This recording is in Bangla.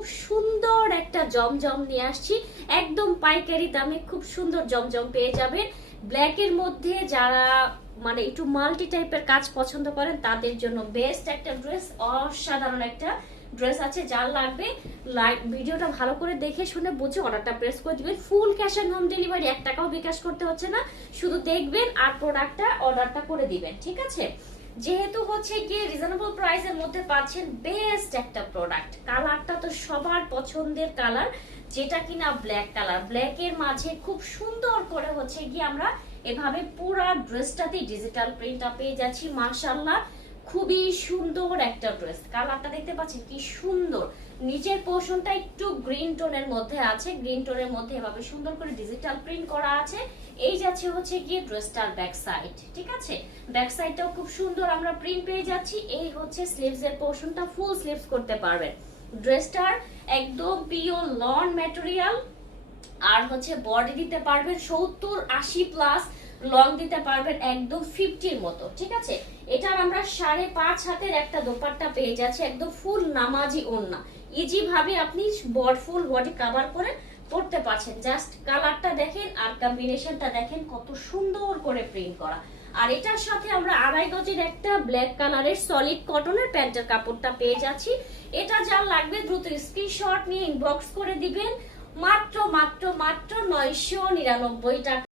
খুব সুন্দর একটা জমজম নিয়ে আসছি, একদম পাইকারি দামে খুব সুন্দর জমজম পেয়ে যাবেন। ব্ল্যাকের মধ্যে যারা মানে একটু মাল্টি টাইপের কাজ পছন্দ করেন তাদের জন্য বেস্ট একটা ড্রেস, অসাধারণ একটা ড্রেস আছে। যার লাগবে ভিডিওটা ভালো করে দেখে শুনে বুঝে অর্ডারটা প্রেস করে দিবেন। Full cash on home delivery, 1 টাকাও বিকাশ করতে হচ্ছে না, শুধু দেখবেন আর প্রোডাক্টটা অর্ডারটা করে দিবেন, ঠিক আছে। যেহেতু হচ্ছে গিয়ে রিজনেবল প্রাইসের মধ্যে পাচ্ছেন বেস্ট একটা প্রোডাক্ট। কালারটা তো সবার পছন্দের কালার, যেটা কিনা ব্ল্যাক কালার। ব্ল্যাকের মাঝে খুব সুন্দর করে হচ্ছে গিয়ে আমরা এভাবে পুরো ড্রেসটাতে ডিজিটাল প্রিন্টটা পেয়ে যাচ্ছি। মাশাআল্লাহ, খুবই সুন্দর একটা ড্রেস। কালারটা দেখতে পাচ্ছেন কি সুন্দর। নিচের পোর্শনটা একটু গ্রিন টোনের মধ্যে আছে, গ্রিন টোনের মধ্যে এভাবে সুন্দর করে ডিজিটাল প্রিন্ট করা আছে। এই যাচ্ছে হচ্ছে গিয়ে ড্রেসটার ব্যাক সাইড, ঠিক আছে। ব্যাক সাইডটাও খুব সুন্দর আমরা প্রিন্ট পেয়ে যাচ্ছি। এই হচ্ছে স্লিভস এর পোর্শনটা, ফুল স্লিভস করতে পারবেন। ড্রেসটার একদম পিওর লন ম্যাটেরিয়াল, আর হচ্ছে বডি দিতে পারবেন 70-80 প্লাস, লং দিতে পারবেন একদম 50-র মতো, ঠিক আছে। এটার আমরা 5.5 হাতের একটা দোপাট্টা পেয়ে যাচ্ছি, একদম ফুল নামাজি ওড়না। ইজি ভাবে আপনি ফুল বডি কভার করে পড়তে পারছেন। জাস্ট কালারটা দেখেন আর কম্বিনেশনটা দেখেন কত সুন্দর করে প্রিন্ট করা। আর এটার সাথে আমরা 2.5 গজের একটা ব্ল্যাক কালারের সলিড কটনের প্যান্টের কাপড়টা পেয়ে যাচ্ছি। এটা যার লাগবে দ্রুত স্ক্রিনশট নিয়ে ইনবক্স করে দিবেন। মাত্র মাত্র মাত্র 999 টাকা।